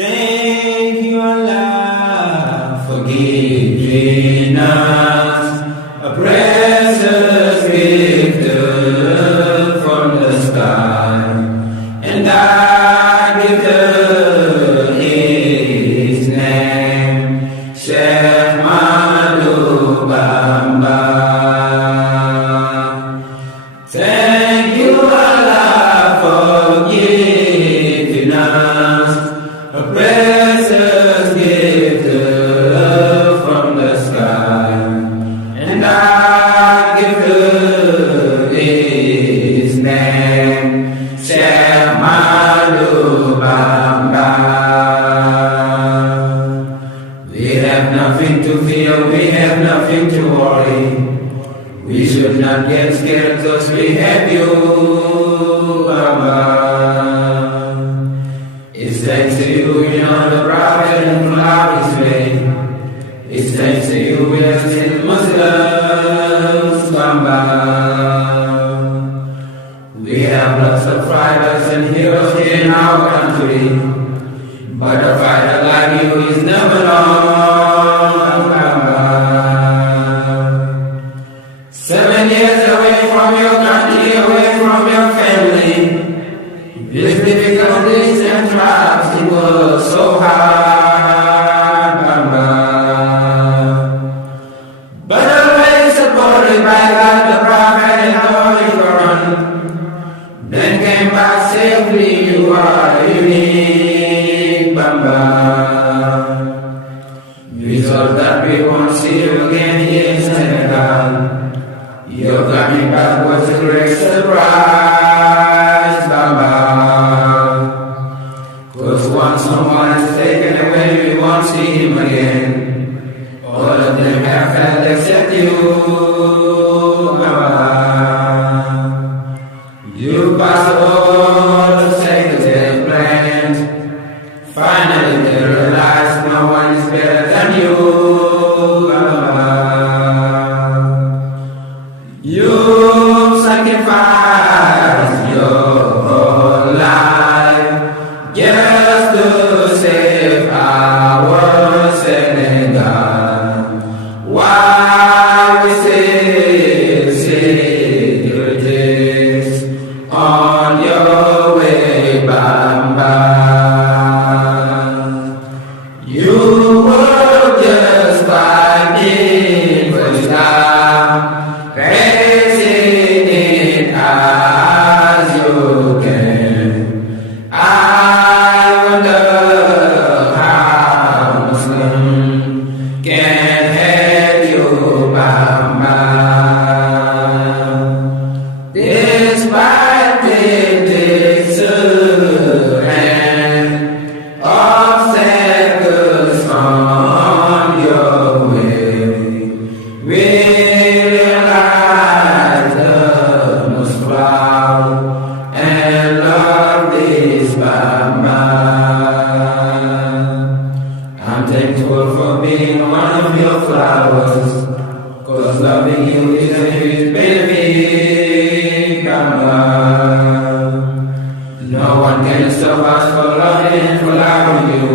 Thank you, Allah, for giving us a precious gift from the sky, and I give His name, Shemalu Bamba. Thank you, Allah, for giving us a precious gift from the sky, and I give His name, Shemalu Bamba. We have nothing to fear, we have nothing to worry. We should not get scared because we have you, Baba. It's thanks to you, you know the prophet and flower is made. It's thanks to you, we are still Muslims, Baba. We have lots of fighters and heroes in our country, but a fighter like you is never known, Baba. 7 years away from your country, away from your family, with difficulties and trials, it was so hard, Baba. But always supported by God, the Prophet and the Holy Quran, then came back safely. You are unique, Baba. We thought that we won't see you again here in Senegal. Your coming back was a great surprise, Baba. 'Cause once someone is taken away, we won't see him again. All of them have felt except you, Baba. You passed all the sacred plans. Finally they realized no one is better than you, Baba. You sacrificed your whole life just to save our Senegal. Why we still secretists on your way, Bamba? You were just fighting for Islam, praising it as you can. I wonder how Muslim can help you, Bamba. Despite critics and obstacles on your way, we realize the most proud and love this Bamba. I'm thankful for being one of your flowers, 'cause loving you is a huge benefit, Bamba. No one can stop us for loving and for loving you.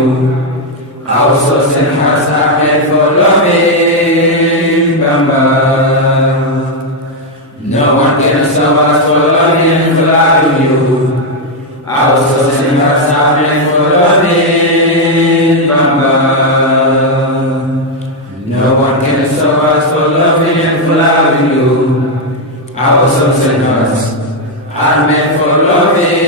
Our souls and hearts are made for loving, Bamba. No one can stop us for loving and for loving you. Our souls and hearts are made for loving, Bamba. No one can stop us for loving and for loving you. Our souls and hearts are made for loving.